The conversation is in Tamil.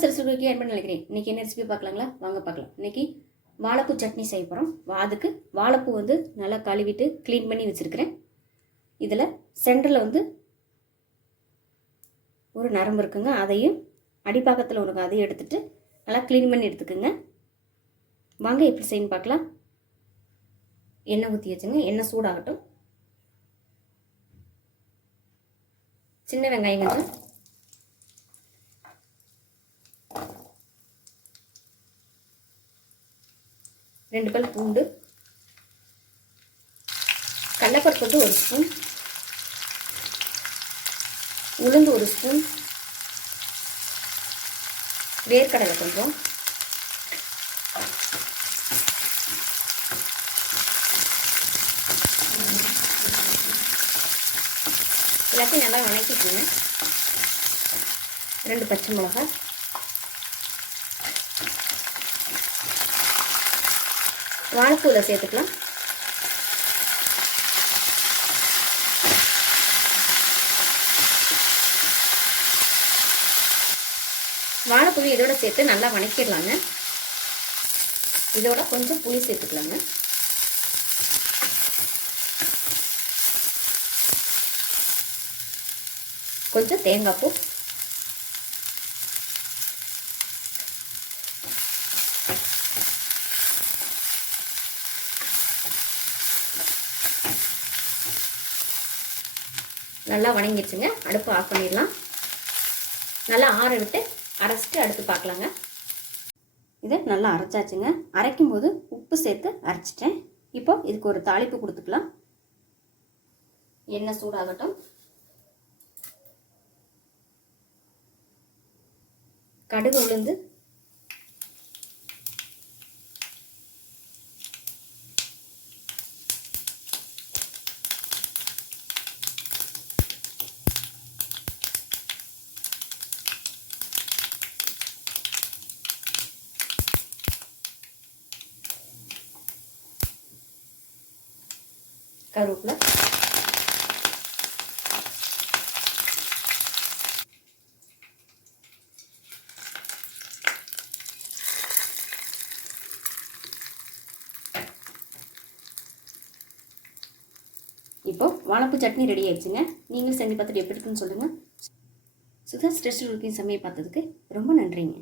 சிறுசு குக்கி ஏன் பண்ண நினைக்கிறேன். இன்றைக்கி என்ன ரெசிபி பார்க்கலாங்களா? வாங்க பார்க்கலாம். இன்றைக்கி வாழைப்பூ சட்னி செய்ய போகிறோம் அதுக்கு வாழைப்பூ வந்து நல்லா கழுவிட்டு க்ளீன் பண்ணி வச்சுருக்கிறேன். இதில் சென்டரில் வந்து ஒரு நரம்பு இருக்குங்க. அதையும் அடிப்பாக்கத்தில் உனக்கு அதையும் எடுத்துகிட்டு நல்லா க்ளீன் பண்ணி எடுத்துக்கோங்க. வாங்க எப்படி செய்யணும் பார்க்கலாம். எண்ணெய் ஊற்றி வச்சுங்க. எண்ணெய் சூடாகட்டும். சின்ன வெங்காயம் கொஞ்சம் ரெண்டு பல் பூண்டு. கடலப்பருப்பு வந்து ஒரு ஸ்பூன். உளுந்து ஒரு ஸ்பூன். வேர்க்கடலை கொஞ்சம். எல்லாத்தையும் நல்லா வணக்கிக்கோங்க. ரெண்டு பச்சை மிளகா வாழைப்பூவில் சேர்த்துக்கலாம். வாழைப்புளி இதோட சேர்த்து நல்லா வணக்கிடலாங்க. இதோட கொஞ்சம் புளி சேர்த்துக்கலாங்க. கொஞ்சம் தேங்காய் பூ. நல்லா வணங்கிடுச்சுங்க. அடுப்பு ஆஃப் பண்ணிடலாம். நல்லா ஆற விட்டு அரைச்சிட்டு அடுத்து பார்க்கலாங்க. இதை நல்லா அரைச்சாச்சுங்க. அரைக்கும் போது உப்பு சேர்த்து அரைச்சிட்டேன். இப்போ இதுக்கு ஒரு தாளிப்பு கொடுத்துக்கலாம். எண்ணெய் சூடாகட்டும். கடுகு உளுந்து கருவேப்பிலை. இப்போ வாழைப்பு சட்னி ரெடி ஆயிடுச்சுங்க. நீங்களும் செஞ்சு பார்த்துட்டு எப்படி இருக்குன்னு சொல்லுங்கள் சுதா ஸ்ட்ரெஸ் சமையல் பார்த்ததுக்கு ரொம்ப நன்றிங்க.